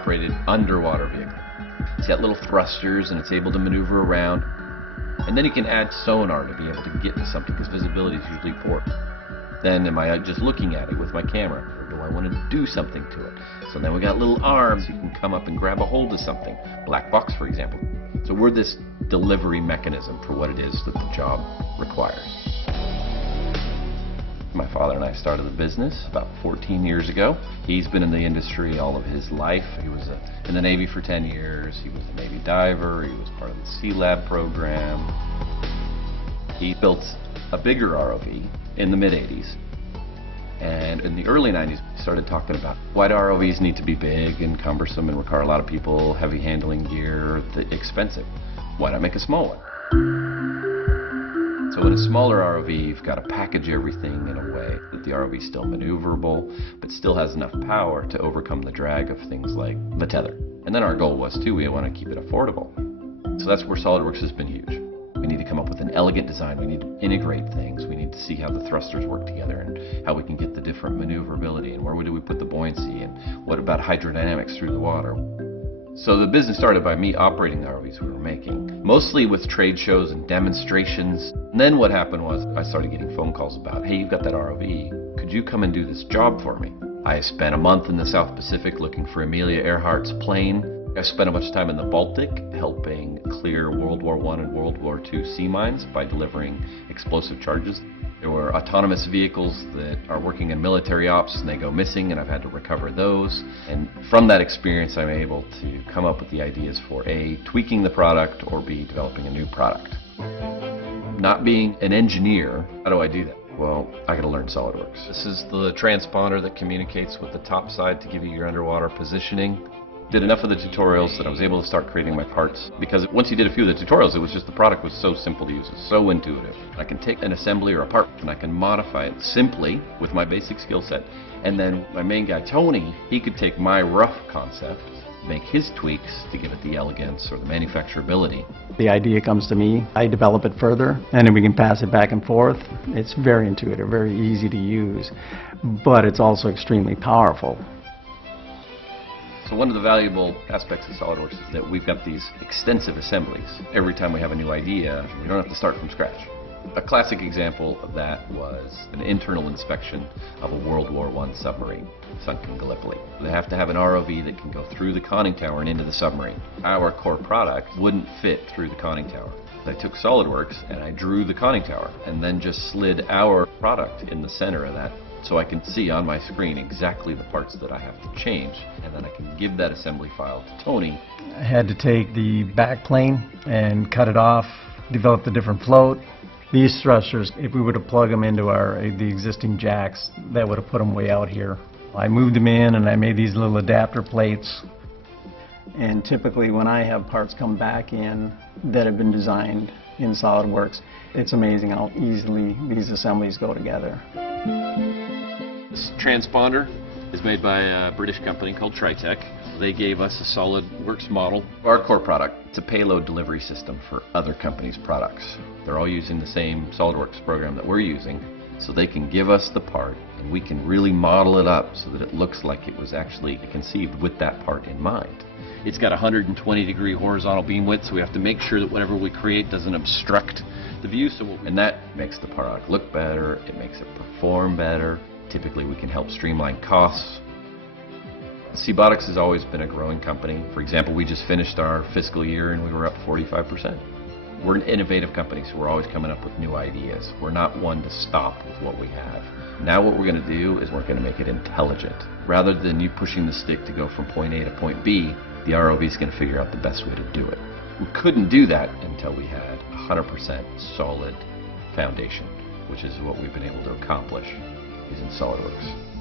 operated underwater vehicle. It's got little thrusters and it's able to maneuver around. And then you can add sonar to be able to get to something because visibility is usually poor. Then am I just looking at it with my camera, or do I want to do something to it? So then we got little arms, you can come up and grab a hold of something. Black box, for example. So we're this delivery mechanism for what it is that the job requires. My father and I started the business about 14 years ago. He's been in the industry all of his life. He was in the Navy for 10 years. He was a Navy diver. He was part of the Sea Lab program. He built a bigger ROV in the mid-'80s. And in the early 90s, we started talking about why do ROVs need to be big and cumbersome and require a lot of people, heavy handling gear, expensive. Why not make a small one? So in a smaller ROV, you've got to package everything in a way that the ROV is still maneuverable, but still has enough power to overcome the drag of things like the tether. And then our goal was too, we want to keep it affordable. So that's where SOLIDWORKS has been huge. We need to come up with an elegant design. We need to integrate things. We need to see how the thrusters work together and how we can get the different maneuverability and where do we put the buoyancy and what about hydrodynamics through the water. So the business started by me operating the ROVs we were making, mostly with trade shows and demonstrations. And then what happened was I started getting phone calls about, hey, you've got that ROV, could you come and do this job for me? I spent a month in the South Pacific looking for Amelia Earhart's plane. I spent a bunch of time in the Baltic helping clear World War I and World War II sea mines by delivering explosive charges. There were autonomous vehicles that are working in military ops and they go missing, and I've had to recover those. And from that experience, I'm able to come up with the ideas for A, tweaking the product, or B, developing a new product. Not being an engineer, how do I do that? Well, I got to learn SOLIDWORKS. This is the transponder that communicates with the top side to give you your underwater positioning. Did enough of the tutorials that I was able to start creating my parts, because once you did a few of the tutorials, it was just the product was so simple to use, it's so intuitive. I can take an assembly or a part and I can modify it simply with my basic skill set. And then my main guy, Tony, he could take my rough concept, make his tweaks to give it the elegance or the manufacturability. The idea comes to me, I develop it further, and then we can pass it back and forth. It's very intuitive, very easy to use, but it's also extremely powerful. So one of the valuable aspects of SOLIDWORKS is that we've got these extensive assemblies. Every time we have a new idea, we don't have to start from scratch. A classic example of that was an internal inspection of a World War I submarine sunk in Gallipoli. They have to have an ROV that can go through the conning tower and into the submarine. Our core product wouldn't fit through the conning tower. I took SOLIDWORKS and I drew the conning tower and then just slid our product in the center of that, so I can see on my screen exactly the parts that I have to change, and then I can give that assembly file to Tony. I had to take the back plane and cut it off, develop the different float. These thrusters, if we were to plug them into the existing jacks, that would have put them way out here. I moved them in and I made these little adapter plates. And typically when I have parts come back in that have been designed in SOLIDWORKS, it's amazing how easily these assemblies go together. This transponder is made by a British company called Tritech. They gave us a SOLIDWORKS model. Our core product, it's a payload delivery system for other companies' products. They're all using the same SOLIDWORKS program that we're using, so they can give us the part and we can really model it up so that it looks like it was actually conceived with that part in mind. It's got 120-degree horizontal beam width, so we have to make sure that whatever we create doesn't obstruct the view, and that makes the product look better, it makes it perform better. Typically we can help streamline costs. SeaBotix has always been a growing company. For example, we just finished our fiscal year and we were up 45%. We're an innovative company, so we're always coming up with new ideas. We're not one to stop with what we have. Now what we're going to do is we're going to make it intelligent. Rather than you pushing the stick to go from point A to point B, the ROV is going to figure out the best way to do it. We couldn't do that until we had 100% solid foundation, which is what we've been able to accomplish using SOLIDWORKS.